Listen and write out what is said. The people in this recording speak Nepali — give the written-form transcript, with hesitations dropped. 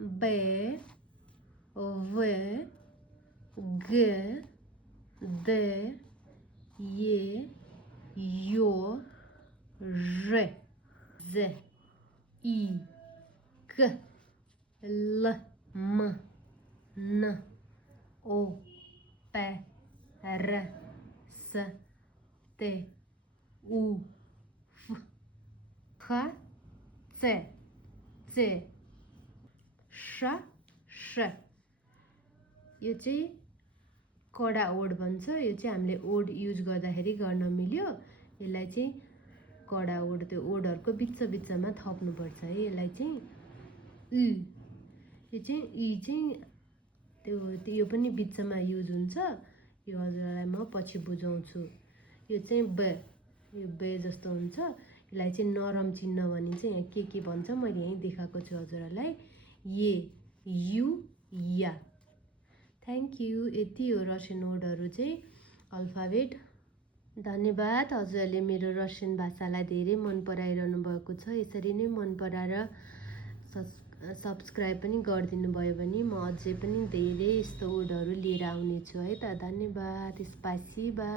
बे वे ग दे ये यो रे Z I K L M N O P R S T U V H C C श श यो चाहिँ कडा ओड भन्छ। यो चाहिँ हामीले ओड युज गर्दाखेरि गर्न मिल्यो। यसलाई चाहिँ कडा ओड, त्यो ओडहरूको बिचमा थप्नुपर्छ है। यसलाई चाहिँ इ, यो चाहिँ इ चाहिँ त्यो यो पनि बिचमा युज हुन्छ। यो हजुरलाई म पछि बुझाउँछु। यो चाहिँ ब, यो बे जस्तो हुन्छ। यसलाई चाहिँ नरम चिन्ह भनिन्छ। यहाँ के भन्छ मैले यहीँ देखाएको छु हजुरलाई। ये यु या। Thank you. यति हो रसियन वर्डहरू चाहिँ अल्फाबेट। धन्यवाद। हजुरहरूले मेरो रसियन भाषालाई धेरै मन पराइरहनु भएको छ। यसरी नै मन पराएर सब्सक्राइब पनि गरिदिनु भयो भने म अझै पनि धेरै यस्तो वर्डहरू लिएर आउनेछु है त। धन्यवाद। स्पासिबा।